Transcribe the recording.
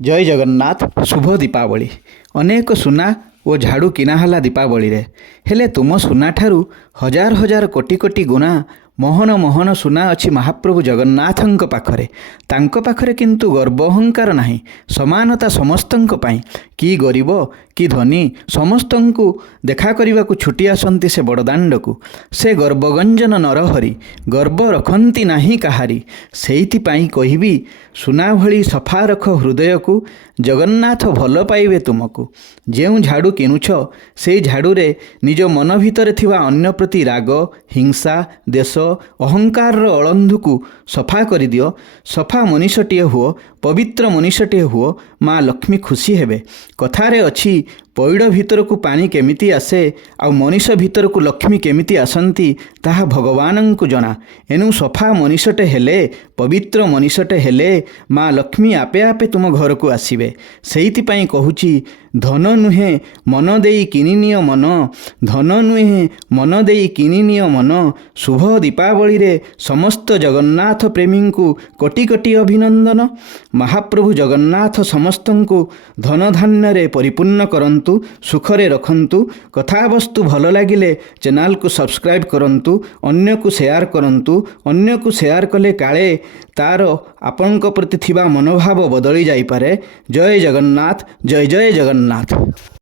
जय जगन्नाथ। शुभ दीपावली। अनेक सुना ओ झाड़ू किना हला दीपावली रे, हेले तुम सुना ठारू हजार हजार कोटी कोटी गुणा मोहन मोहन सुना अच्छी महाप्रभु जगन्नाथंक पाखरे। तांको पाखरे किंतु गर्व अहंकार नाही। समानता समस्तंक पाई। कि गरीब कि धनी समस्तंकु देखा करने छुटी आसती से बड़दाण्डकु। से गर्वगंजन नरहरी, गर्व रखती नाही काहारी। सेइथिपाई कहिबी सुना भली सफा रख हृदय को, जगन्नाथ भल पाइबे तुमको। जेउ झाड़ू किनुछ से झाड़ूरे निज मन भितर थिबा अन्य प्रति राग, हिंसा, देश, अहंकार अळंधुकु सफा कर दियो। सफा मनीषटीए हुओ, पवित्र मनीषटीए हुओ, माँ लक्ष्मी खुशी हेबे। कथारे अछि पैड़ भितर को पानी केमिति आसे आ मनीष भितर को लक्ष्मी केमिति आसंती ताहा भगवान को जना। एनु सफा मनीषटे हेले, पवित्र मनीषटे हेले माँ लक्ष्मी आपे आपे तुम घर को आसीबे। सेइथिपाई कहूची धन नुहे मन देई किनि नियो मन, धन नुहे मन देई किनि नियो मन। शुभ दीपावली रे समस्त जगन्नाथ प्रेमी को कोटि कोटि अभिनंदन। महाप्रभु जगन्नाथ समस्तंकु धन धान्य रे परिपूर्ण करंतु, सुखरे रखंतु। कथावस्तु भल लागिले चैनल को सब्सक्राइब करंतु, अन्य को शेयर करंतु। अन्य को शेयर कले काले तार आपनक प्रति थिबा मनोभाव बदली जाई पारे। जय जगन्नाथ, जय जय जगन्नाथ।